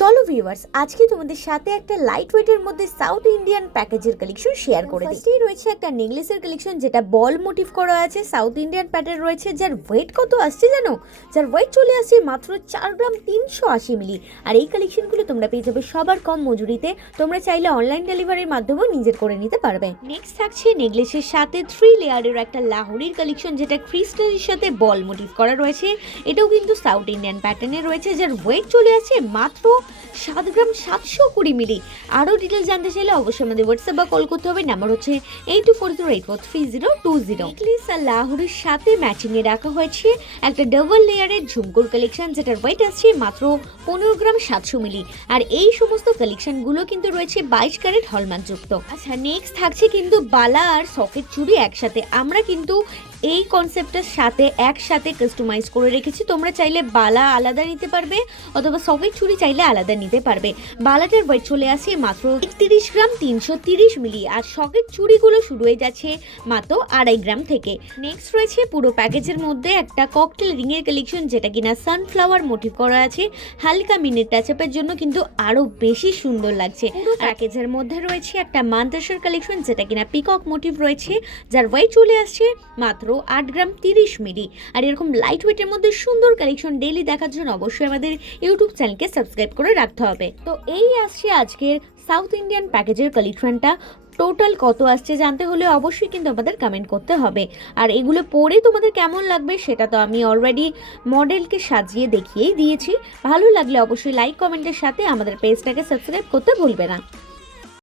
চলো ভিউয়ার্স, আজকে তোমাদের সাথে একটা লাইট ওয়েটের মধ্যে সাউথ ইন্ডিয়ান প্যাকেজের কালেকশন শেয়ার করে দিই। ফার্স্টেই রয়েছে একটা নেকলেসের কালেকশন যেটা বল মোটিভ করা আছে, সাউথ ইন্ডিয়ান প্যাটার্ন রয়েছে, যার ওয়েট কত আসছে জানো? যার ওয়েট চলে আসছে মাত্র 4 গ্রাম 380 মিলি। আর এই কালেকশনগুলো তোমরা পেয়ে যাবে সবার কম মজুরিতে। তোমরা চাইলে অনলাইন ডেলিভারির মাধ্যমেও নিজের করে নিতে পারবে। নেক্সট থাকছে নেকলেসের সাথে 3 লেয়ারের একটা লাহোরির কালেকশন যেটা ক্রিস্টালের সাথে বল মোটিভ করা রয়েছে। এটাও কিন্তু সাউথ ইন্ডিয়ান প্যাটার্নে রয়েছে, যার ওয়েট চলে আসছে মাত্র 7 গ্রাম 720 মিলি। আরও ডিটেলস জানতে চাইলে অবশ্যই আমাদের হোয়াটসঅ্যাপ বা কল করতে হবে। নাম্বার হচ্ছে 8240843020। নেকলেস আর লাহোরের সাথে ম্যাচিংয়ে রাখা হয়েছে একটা ডাবল লেয়ারের ঝুমকুর কালেকশন যেটার ওয়েট আছে মাত্র 15 গ্রাম 700 মিলি। আর এই সমস্ত কালেকশনগুলো কিন্তু রয়েছে 22 ক্যারেট হলমার্ক যুক্ত। আচ্ছা, নেক্সট থাকছে কিন্তু বালা আর সকেট চুড়ি একসাথে। আমরা কিন্তু এই কনসেপ্টটার সাথে একসাথে কাস্টমাইজ করে রেখেছি। তোমরা চাইলে বালা আলাদা নিতে পারবে অথবা সকেট চুড়ি চাইলে আলাদা নিতে পারবে। বালাটার ওয়েট চলে আসে মাত্র 31 গ্রাম 330 মিলি, আর সকেট চুড়িগুলো শুরু হয়ে যাচ্ছে মাত্র 2.5 গ্রাম থেকে। নেক্সট রয়েছে পুরো প্যাকেজের মধ্যে একটা ককটেল রিংয়ের কালেকশন যেটা কিনা সানফ্লাওয়ার মোটিভ করা আছে। হালকা মিনিট টাচআপের জন্য কিন্তু আরো বেশি সুন্দর লাগছে। পুরো প্যাকেজের মধ্যে রয়েছে একটা মান্তাসার কালেকশন যেটা কিনা পিকক মোটিভ রয়েছে, যার ওয়েট চলে আসছে মাত্র 8 গ্রাম 30 মিলি। আর এরকম লাইট ওয়েটের মধ্যে সুন্দর কালেকশন ডেইলি দেখার জন্য অবশ্যই আমাদের ইউটিউব চ্যানেলকে সাবস্ক্রাইব করে রাখতে হবে। তো এই আসছে আজকের সাউথ ইন্ডিয়ান প্যাকেজের কালেকশনটা। টোটাল কত আসছে জানতে হলে অবশ্যই কিন্তু আমাদের কমেন্ট করতে হবে। আর এগুলো পরে তোমাদের কেমন লাগবে সেটা তো আমি অলরেডি মডেলকে সাজিয়ে দেখিয়েই দিয়েছি। ভালো লাগলে অবশ্যই লাইক কমেন্টের সাথে আমাদের পেজটাকে সাবস্ক্রাইব করতে ভুলবে না।